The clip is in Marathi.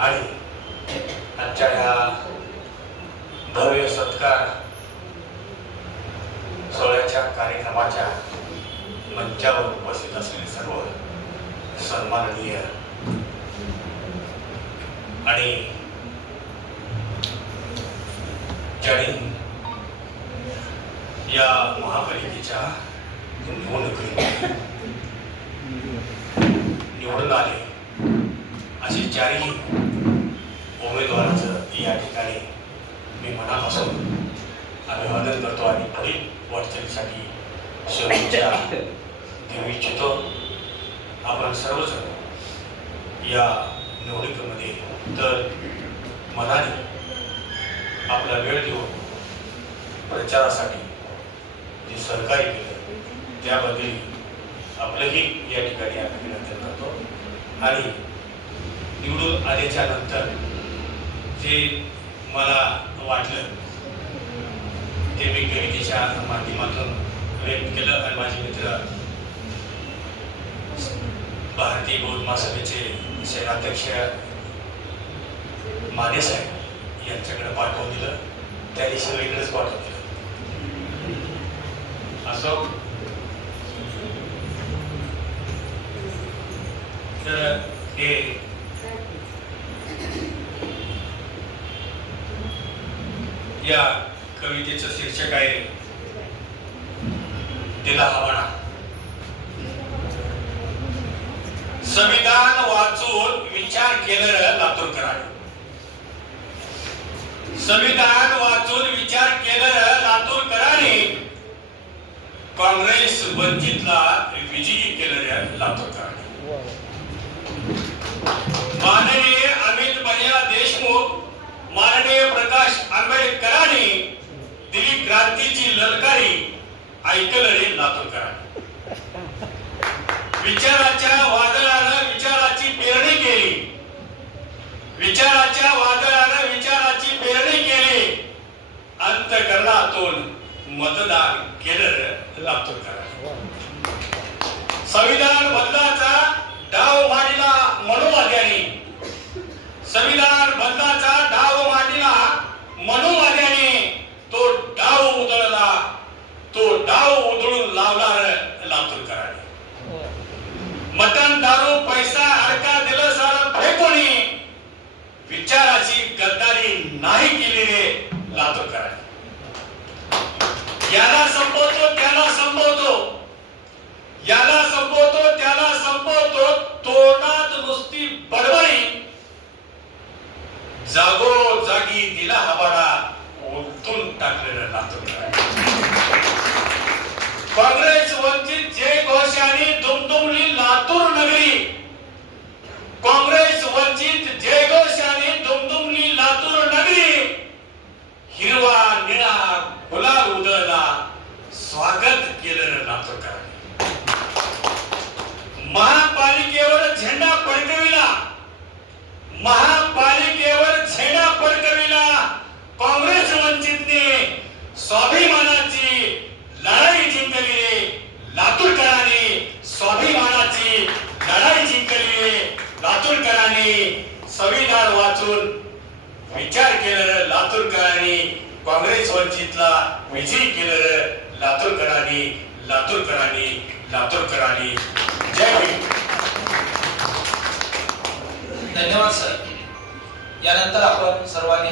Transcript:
आणि आजच्या ह्या भव्य सत्कार सोहळ्याच्या कार्यक्रमाच्या मंचावर उपस्थित असलेले सर्व सन्माननीय आणि ज्यांनी या महापालिकेच्या निवडणुकीत निवडून आले असे चारही उमेदवाराचं या ठिकाणी मी मनापासून अभिवादन करतो आणि पुढील वाटचालीसाठी शुभेच्छा देऊ इच्छितो आपण सर्वजण या निवडणुकीमध्ये तर मनाने आपला वेळ देऊन प्रचारासाठी जे सहकार्य केलं त्याबद्दल आपलंही या ठिकाणी आम्ही विनंती करतो आणि निवडून आल्याच्यानंतर जे मला वाटलं ते मी कवितेच्या माध्यमातून व्यक्त केलं आणि माझे मित्र भारतीय बौद्ध महासभेचे सेनाध्यक्ष माने साहेब यांच्याकडे पाठवून दिलं. त्यांनी सगळीकडेच पाठवून दिलं. असो. तर हे या कवितेचं शीर्षक आहे तिला हवाना संविधान वाचून विचार केलं लातूरकरांनी संविधान वाचून विचार केलं लातूरकरांनी काँग्रेस वंचितला विजयी केलं लातूरकरांनी. माननीय अमित भैया देशमुख माननीय ललकारी. ऐकलं रे लातूरकरांनी. विचाराच्या वादळानं विचाराची पेरणी केली. विचाराच्या वादळानं विचाराची पेरणी केली. अंतकरणातून मतदान केलं लातूरकरांनी. संविधान बदलाचा डाव मांडला मनोवाद्यांनी संविधान बदलाचा डाव मांडला मनोवाद्यांनी तो डाव उधळला तो डाव उधळून लावणार लातूरकरांनी मतन दारू पैसा अडका दिलं सारं फेकोणी विचाराची गद्दारी नाही केलेले लातूरकर आहे याला संपवतो त्याला संपवतो. याला संपवतो त्याला संपवतो. तोंडात नुसती बडबडी. जागो जागी दिला हवाडा ओतून टाकलेलं आहे काँग्रेस वंचित जे यांनी दुमदुमली लातूर नगरी. काँग्रेस वंचित जे घोषाने दुमदुमली लातूर नगरी हिरवा निळा गुलाल उधळला स्वागत केलं लातूरकरांनी महापालिकेवर झेंडा फडकविला. महापालिकेवर झेंडा फडकविला. काँग्रेस वंचितने स्वाभिमानाची लढाई जिंकली रे लातूरकरांनी स्वाभिमानाची लढाई जिंकली रे लातूरकरांनी संविधान वाचून विचार केलं लातूरकरांनी काँग्रेस वंचितला विजयी केलं लातूरकरांनी लातूरकरांनी लातूरकरांनी यानंतर आपण सर्वांनी